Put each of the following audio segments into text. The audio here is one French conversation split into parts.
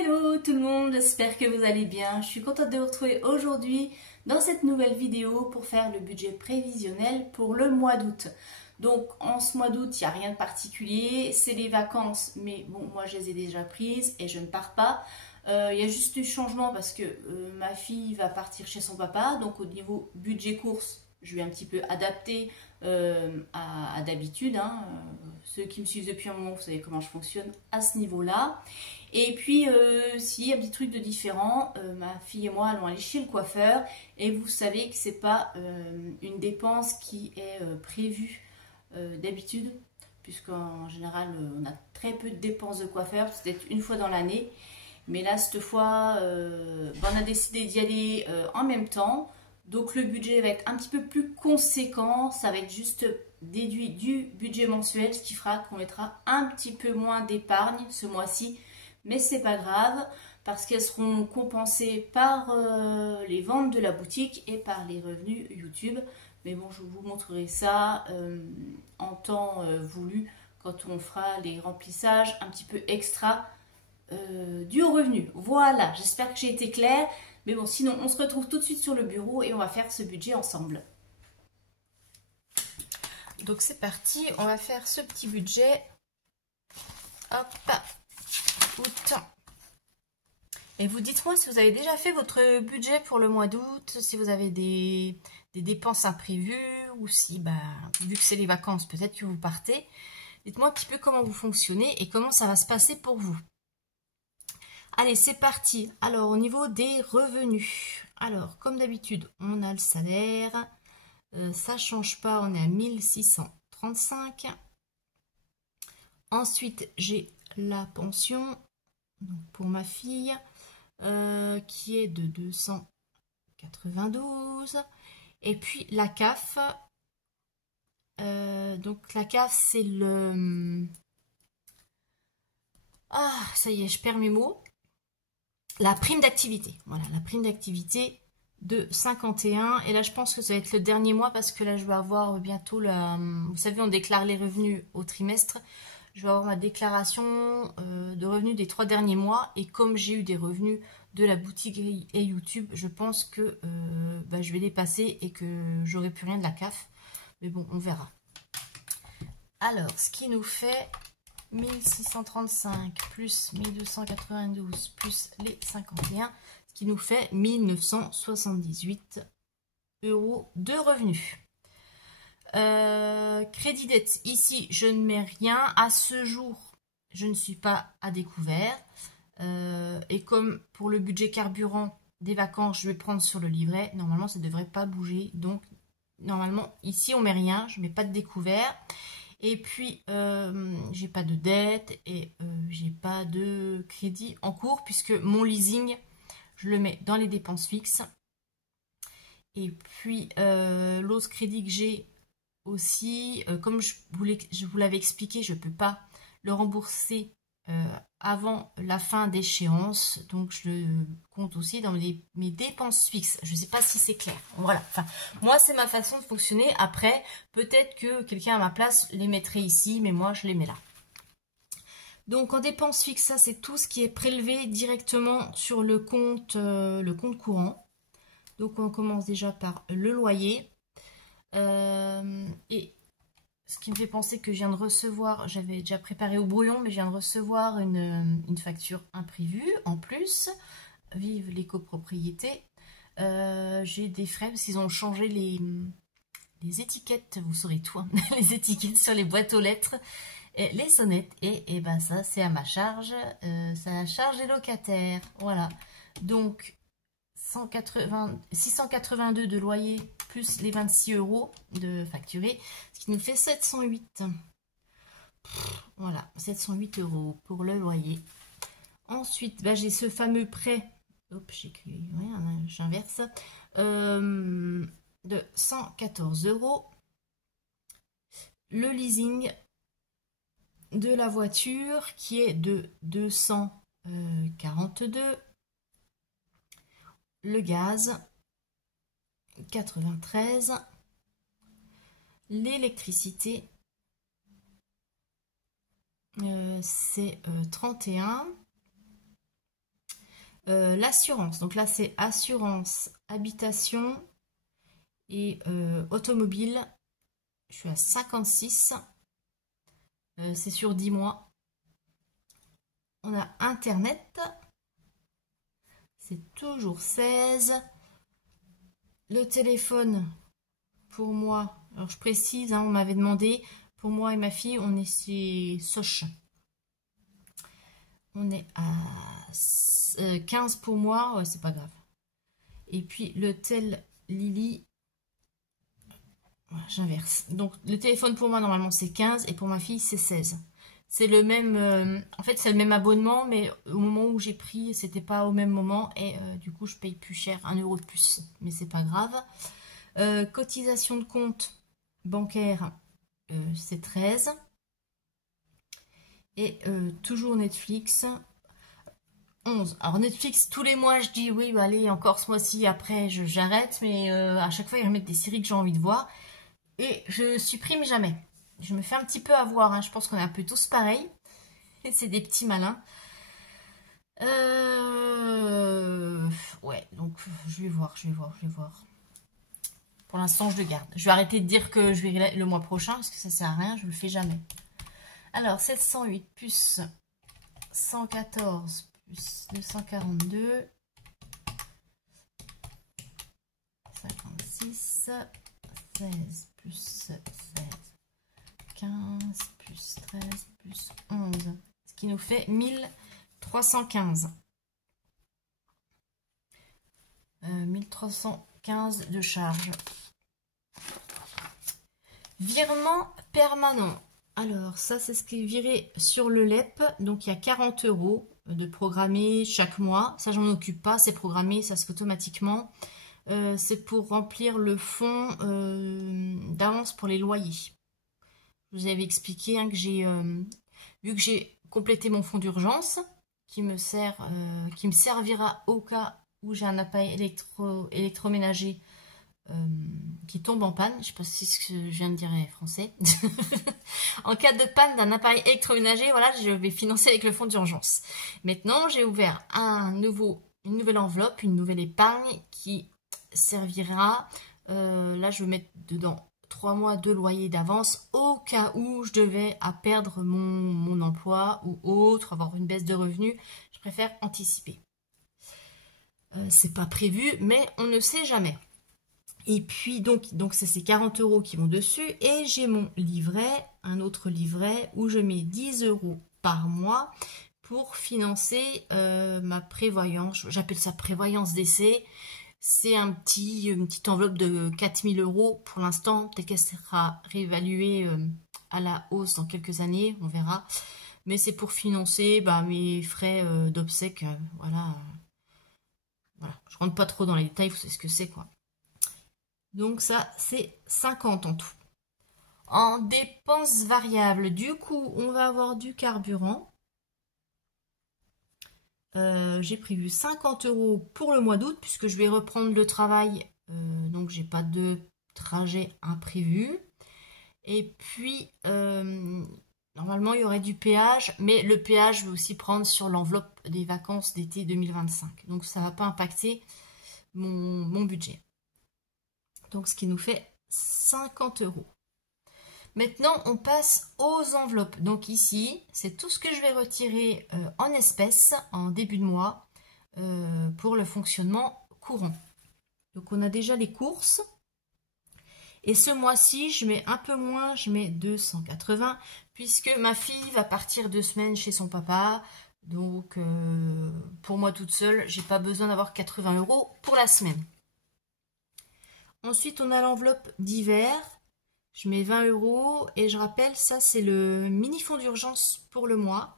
Hello tout le monde, j'espère que vous allez bien. Je suis contente de vous retrouver aujourd'hui dans cette nouvelle vidéo pour faire le budget prévisionnel pour le mois d'août. Donc en ce mois d'août, il n'y a rien de particulier, c'est les vacances, mais bon, moi je les ai déjà prises et je ne pars pas. Il y a juste du changement parce que ma fille va partir chez son papa, donc au niveau budget course, je vais un petit peu adapter à d'habitude. Ceux qui me suivent depuis un moment, vous savez comment je fonctionne à ce niveau-là. Et puis, si un petit truc de différent, ma fille et moi allons aller chez le coiffeur. Et vous savez que c'est pas une dépense qui est prévue d'habitude, puisqu'en général, on a très peu de dépenses de coiffeur, peut-être une fois dans l'année. Mais là, cette fois, on a décidé d'y aller en même temps. Donc le budget va être un petit peu plus conséquent, ça va être juste déduit du budget mensuel, ce qui fera qu'on mettra un petit peu moins d'épargne ce mois-ci, mais c'est pas grave parce qu'elles seront compensées par les ventes de la boutique et par les revenus YouTube. Mais bon, je vous montrerai ça en temps voulu quand on fera les remplissages un petit peu extra du revenu. Voilà, j'espère que j'ai été claire. Mais bon, sinon, on se retrouve tout de suite sur le bureau et on va faire ce budget ensemble. Donc, c'est parti. On va faire ce petit budget. Hop, août. Et vous dites-moi si vous avez déjà fait votre budget pour le mois d'août, si vous avez des dépenses imprévues ou si, vu que c'est les vacances, peut-être que vous partez. Dites-moi un petit peu comment vous fonctionnez et comment ça va se passer pour vous. Allez, c'est parti. Alors, au niveau des revenus. Alors, comme d'habitude, on a le salaire. Ça ne change pas, on est à 1635. Ensuite, j'ai la pension pour ma fille qui est de 292. Et puis, la CAF. Donc, la CAF, c'est le... Ah, ça y est, je perds mes mots. La prime d'activité, voilà, la prime d'activité de 51. Et là, je pense que ça va être le dernier mois parce que là, je vais avoir bientôt la... Vous savez, on déclare les revenus au trimestre. Je vais avoir ma déclaration de revenus des 3 derniers mois. Et comme j'ai eu des revenus de la boutique et YouTube, je pense que je vais les passer et que j'aurai plus rien de la CAF. Mais bon, on verra. Alors, ce qui nous fait... 1635 plus 1292 plus les 51, ce qui nous fait 1978 € de revenus. Crédit dette, ici je ne mets rien. À ce jour, je ne suis pas à découvert. Et comme pour le budget carburant des vacances, je vais prendre sur le livret, normalement ça ne devrait pas bouger. Donc normalement ici on met rien, je ne mets pas de découvert. Et puis, j'ai pas de dette et j'ai pas de crédit en cours puisque mon leasing, je le mets dans les dépenses fixes. Et puis, l'autre crédit que j'ai aussi, comme je vous l'avais expliqué, je ne peux pas le rembourser avant la fin d'échéance. Donc, je le compte aussi dans mes dépenses fixes. Je ne sais pas si c'est clair. Voilà. Enfin, moi, c'est ma façon de fonctionner. Après, peut-être que quelqu'un à ma place les mettrait ici, mais moi, je les mets là. Donc, en dépenses fixes, ça, c'est tout ce qui est prélevé directement sur le compte courant. Donc, on commence déjà par le loyer. Et ce qui me fait penser que je viens de recevoir, j'avais déjà préparé au brouillon, mais je viens de recevoir une facture imprévue en plus. Vive les copropriétés. J'ai des frais parce qu'ils ont changé les étiquettes, vous saurez tout, hein, les étiquettes sur les boîtes aux lettres, et les sonnettes. Et ben ça, c'est à ma charge, c'est à la charge des locataires. Voilà. Donc, 682 de loyer plus les 26 € de facturé, ce qui nous fait 708. Voilà, 708 € pour le loyer. Ensuite, j'ai ce fameux prêt, hop, j'écris, j'inverse, de 114 €. Le leasing de la voiture qui est de 242. Le gaz, 93. L'électricité, c'est 31. L'assurance, donc là c'est assurance, habitation et automobile. Je suis à 56. C'est sur 10 mois. On a Internet. C'est toujours 16. Le téléphone, pour moi, alors je précise, hein, on m'avait demandé, pour moi et ma fille, on est chez Soch. On est à 15 pour moi, ouais, c'est pas grave. Et puis le tel Lily, j'inverse. Donc le téléphone pour moi normalement c'est 15 et pour ma fille c'est 16. C'est le même, en fait c'est le même abonnement, mais au moment où j'ai pris c'était pas au même moment et du coup je paye plus cher, 1 euro de plus, mais c'est pas grave. Cotisation de compte bancaire c'est 13. Et toujours Netflix 11. Alors Netflix, tous les mois, je dis oui, bah, allez, encore ce mois-ci, après, j'arrête. Mais à chaque fois, ils remettent des séries que j'ai envie de voir. Et je supprime jamais. Je me fais un petit peu avoir. Hein. Je pense qu'on est un peu tous pareils. Et c'est des petits malins. Ouais, donc je vais voir. Pour l'instant, je le garde. Je vais arrêter de dire que je vais le mois prochain, parce que ça sert à rien, je le fais jamais. Alors, 708 plus 114 plus 242, 56, 16 plus 16, 15 plus 13 plus 11, ce qui nous fait 1315. 1315 de charge. Virement permanent. Alors, ça, c'est ce qui est viré sur le LEP. Donc, il y a 40 € de programmer chaque mois. Ça, je m'en occupe pas. C'est programmé, ça se fait automatiquement. C'est pour remplir le fonds d'avance pour les loyers. Je vous avais expliqué hein, que j'ai, vu que j'ai complété mon fonds d'urgence, qui me servira au cas où j'ai un appareil électroménager qui tombe en panne, je sais pas si c'est ce que je viens de dire en français. En cas de panne d'un appareil électroménager, voilà, je vais financer avec le fonds d'urgence. Maintenant, j'ai ouvert une nouvelle enveloppe, une nouvelle épargne qui servira, là je vais mettre dedans 3 mois de loyer d'avance au cas où je devais perdre mon emploi ou autre, avoir une baisse de revenus. Je préfère anticiper. C'est pas prévu, mais on ne sait jamais. Et puis, donc c'est ces 40 € qui vont dessus. Et j'ai mon livret, un autre livret, où je mets 10 € par mois pour financer ma prévoyance. J'appelle ça prévoyance d'essai. C'est une petite enveloppe de 4000 € pour l'instant. Peut-être qu'elle sera réévaluée à la hausse dans quelques années, on verra. Mais c'est pour financer mes frais d'obsèques. Voilà. Je rentre pas trop dans les détails, vous savez ce que c'est, quoi. Donc ça, c'est 50 en tout. En dépenses variables, du coup, on va avoir du carburant. J'ai prévu 50 € pour le mois d'août, puisque je vais reprendre le travail. Donc, j'ai pas de trajet imprévu. Et puis, normalement, il y aurait du péage. Mais le péage, je vais aussi prendre sur l'enveloppe des vacances d'été 2025. Donc, ça ne va pas impacter mon budget. Donc, ce qui nous fait 50 €. Maintenant, on passe aux enveloppes. Donc ici, c'est tout ce que je vais retirer en espèces en début de mois pour le fonctionnement courant. Donc, on a déjà les courses. Et ce mois-ci, je mets un peu moins, je mets 280, puisque ma fille va partir 2 semaines chez son papa. Donc, pour moi toute seule, j'ai pas besoin d'avoir 80 € pour la semaine. Ensuite, on a l'enveloppe d'hiver. Je mets 20 € et je rappelle, ça c'est le mini fonds d'urgence pour le mois.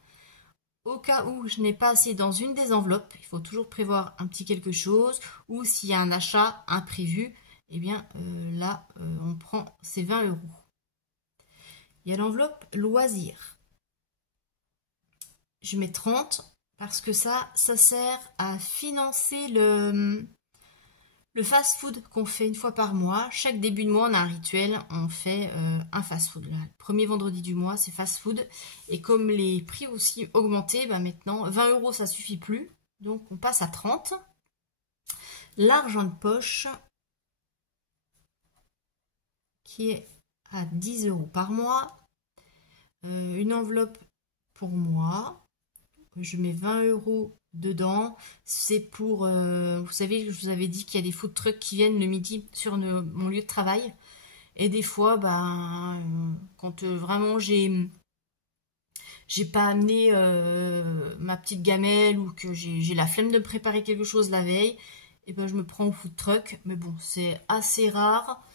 Au cas où je n'ai pas assez dans une des enveloppes, il faut toujours prévoir un petit quelque chose. Ou s'il y a un achat imprévu, eh bien là, on prend ces 20 €. Il y a l'enveloppe loisirs. Je mets 30 parce que ça sert à financer le fast-food qu'on fait une fois par mois. Chaque début de mois, on a un rituel, on fait un fast-food. Le premier vendredi du mois, c'est fast-food. Et comme les prix aussi augmenté, maintenant, 20 € ça suffit plus. Donc on passe à 30. L'argent de poche qui est à 10 € par mois. Une enveloppe pour moi. Je mets 20 € dedans. C'est pour, vous savez, je vous avais dit qu'il y a des food trucks qui viennent le midi sur mon lieu de travail. Et des fois, quand vraiment j'ai pas amené ma petite gamelle ou que j'ai la flemme de préparer quelque chose la veille, et ben je me prends au food truck. Mais bon, c'est assez rare.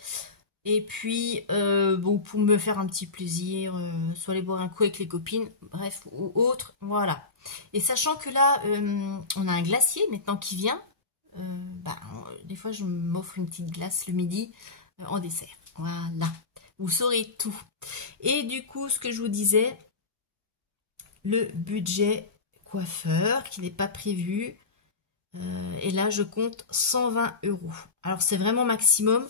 Et puis, bon, pour me faire un petit plaisir, soit aller boire un coup avec les copines, bref, ou autre, voilà. Et sachant que là, on a un glacier maintenant qui vient, des fois je m'offre une petite glace le midi en dessert. Voilà, vous saurez tout. Et du coup, ce que je vous disais, le budget coiffeur qui n'est pas prévu. Et là, je compte 120 €. Alors, c'est vraiment maximum.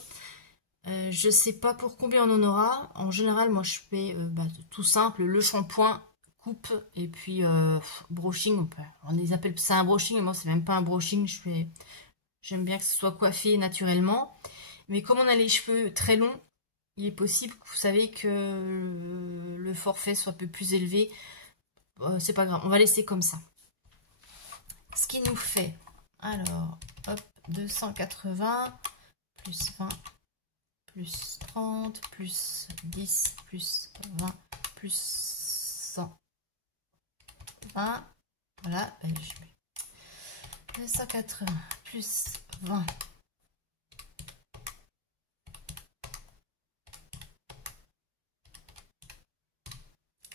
Je sais pas pour combien on en aura. En général, moi, je fais tout simple, le shampoing, coupe, et puis brushing. On les appelle ça un brushing, mais moi, c'est même pas un brushing. J'aime bien que ce soit coiffé naturellement. Mais comme on a les cheveux très longs, il est possible que vous savez que le forfait soit un peu plus élevé. C'est pas grave, on va laisser comme ça. Ce qui nous fait, alors, hop, 280 plus 20 plus 30 plus 10 plus 20 plus 120. Voilà, je mets 280 plus 20.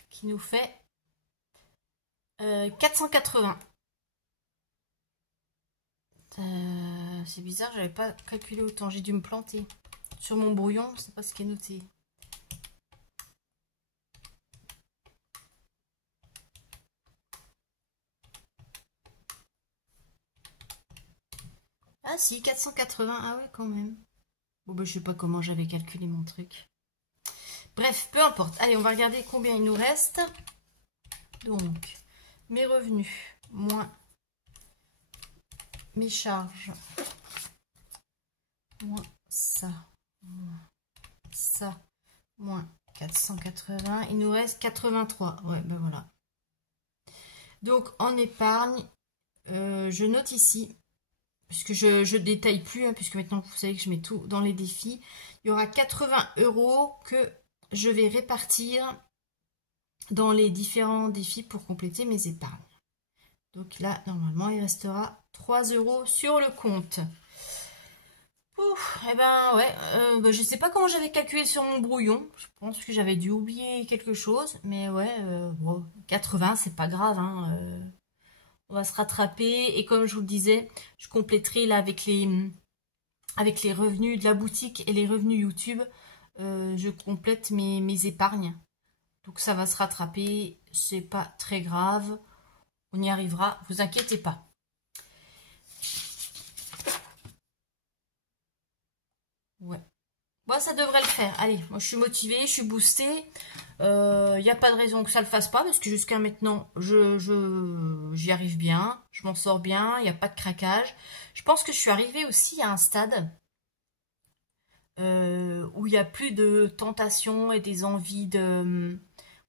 Qui nous fait 480. C'est bizarre, j'avais pas calculé autant, j'ai dû me planter. Sur mon brouillon, c'est pas ce qui est noté. Ah si, 480, ah ouais quand même. Bon je sais pas comment j'avais calculé mon truc. Bref, peu importe. Allez, on va regarder combien il nous reste. Donc, mes revenus, moins mes charges, moins ça, moins 480. Il nous reste 83. Ouais, ben voilà. Donc, en épargne, je note ici, puisque je détaille plus, puisque maintenant, vous savez que je mets tout dans les défis. Il y aura 80 € que je vais répartir dans les différents défis pour compléter mes épargnes. Donc là, normalement, il restera 3 € sur le compte. Ouf, eh ben ouais, je sais pas comment j'avais calculé sur mon brouillon. Je pense que j'avais dû oublier quelque chose. Mais ouais, bon, 80, c'est pas grave. On va se rattraper. Et comme je vous le disais, je compléterai là avec les revenus de la boutique et les revenus YouTube. Je complète mes épargnes. Donc ça va se rattraper. C'est pas très grave. On y arrivera, vous inquiétez pas. Ouais. Bon, ça devrait le faire. Allez, moi je suis motivée, je suis boostée. Il n'y a pas de raison que ça le fasse pas, parce que jusqu'à maintenant, j'y arrive bien. Je m'en sors bien, il n'y a pas de craquage. Je pense que je suis arrivée aussi à un stade où il n'y a plus de tentation et des envies de...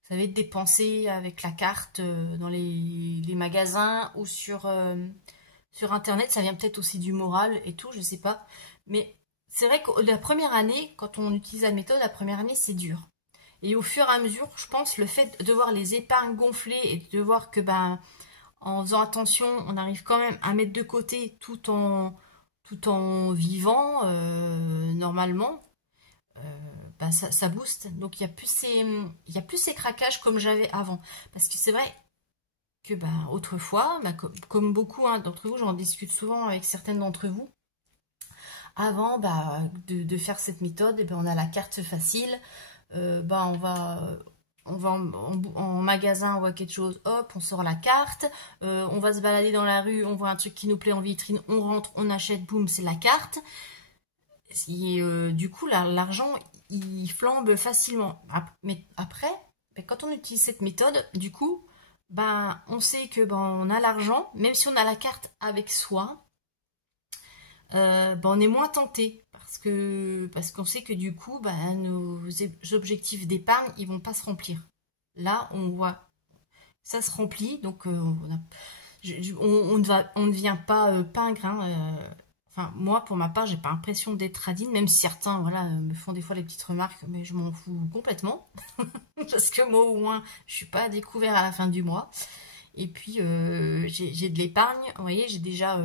Vous savez, de dépenser avec la carte dans les magasins ou sur Internet. Ça vient peut-être aussi du moral et tout, je sais pas. Mais c'est vrai que la première année, quand on utilise la méthode, la première année, c'est dur. Et au fur et à mesure, je pense, le fait de voir les épargnes gonfler et de voir que, en faisant attention, on arrive quand même à mettre de côté tout en vivant normalement, ça booste. Donc, il y a plus ces craquages comme j'avais avant. Parce que c'est vrai que, autrefois, comme beaucoup d'entre vous, j'en discute souvent avec certaines d'entre vous, avant de faire cette méthode, on a la carte facile, on va en magasin, on voit quelque chose, hop, on sort la carte, on va se balader dans la rue, on voit un truc qui nous plaît en vitrine, on rentre, on achète, boum, c'est la carte. Et, du coup, l'argent, il flambe facilement. Mais après, quand on utilise cette méthode, du coup, ben, on sait que ben, on a l'argent, même si on a la carte avec soi, ben, on est moins tenté parce qu'on sait que du coup, ben, nos objectifs d'épargne, ils vont pas se remplir. Là, on voit ça se remplit, donc on ne devient pas pingre. Hein, enfin, moi, pour ma part, j'ai pas l'impression d'être radine, même si certains, voilà, me font des fois des petites remarques, mais je m'en fous complètement. Parce que moi, au moins, je suis pas à découvert à la fin du mois. Et puis, j'ai de l'épargne. Vous voyez, j'ai déjà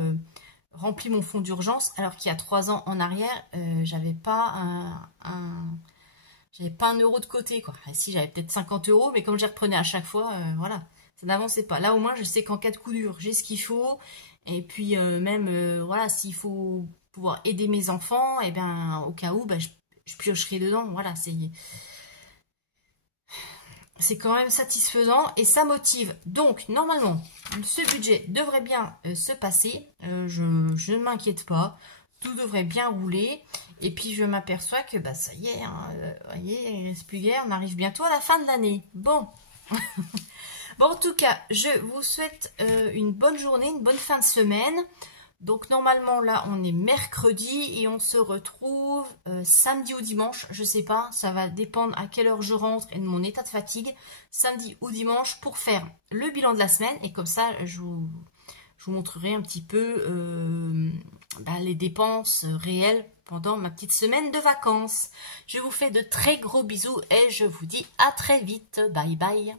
rempli mon fonds d'urgence, alors qu'il y a 3 ans en arrière, j'avais pas j'avais pas 1 euro de côté, quoi. Enfin, si, j'avais peut-être 50 euros, mais comme je les reprenais à chaque fois, voilà, ça n'avançait pas. Là, au moins, je sais qu'en cas de coup dur, j'ai ce qu'il faut. Et puis, même, voilà, s'il faut pouvoir aider mes enfants, et bien, au cas où, ben, je piocherai dedans. Voilà, c'est quand même satisfaisant et ça motive. Donc, normalement, ce budget devrait bien se passer. Je ne m'inquiète pas. Tout devrait bien rouler. Et puis, je m'aperçois que, bah, ça y est, hein, voyez, il ne reste plus guère. On arrive bientôt à la fin de l'année. Bon. Bon, en tout cas, je vous souhaite une bonne journée, une bonne fin de semaine. Donc normalement là on est mercredi et on se retrouve samedi ou dimanche, je sais pas, ça va dépendre à quelle heure je rentre et de mon état de fatigue, samedi ou dimanche pour faire le bilan de la semaine et comme ça je vous montrerai un petit peu les dépenses réelles pendant ma petite semaine de vacances. Je vous fais de très gros bisous et je vous dis à très vite, bye bye.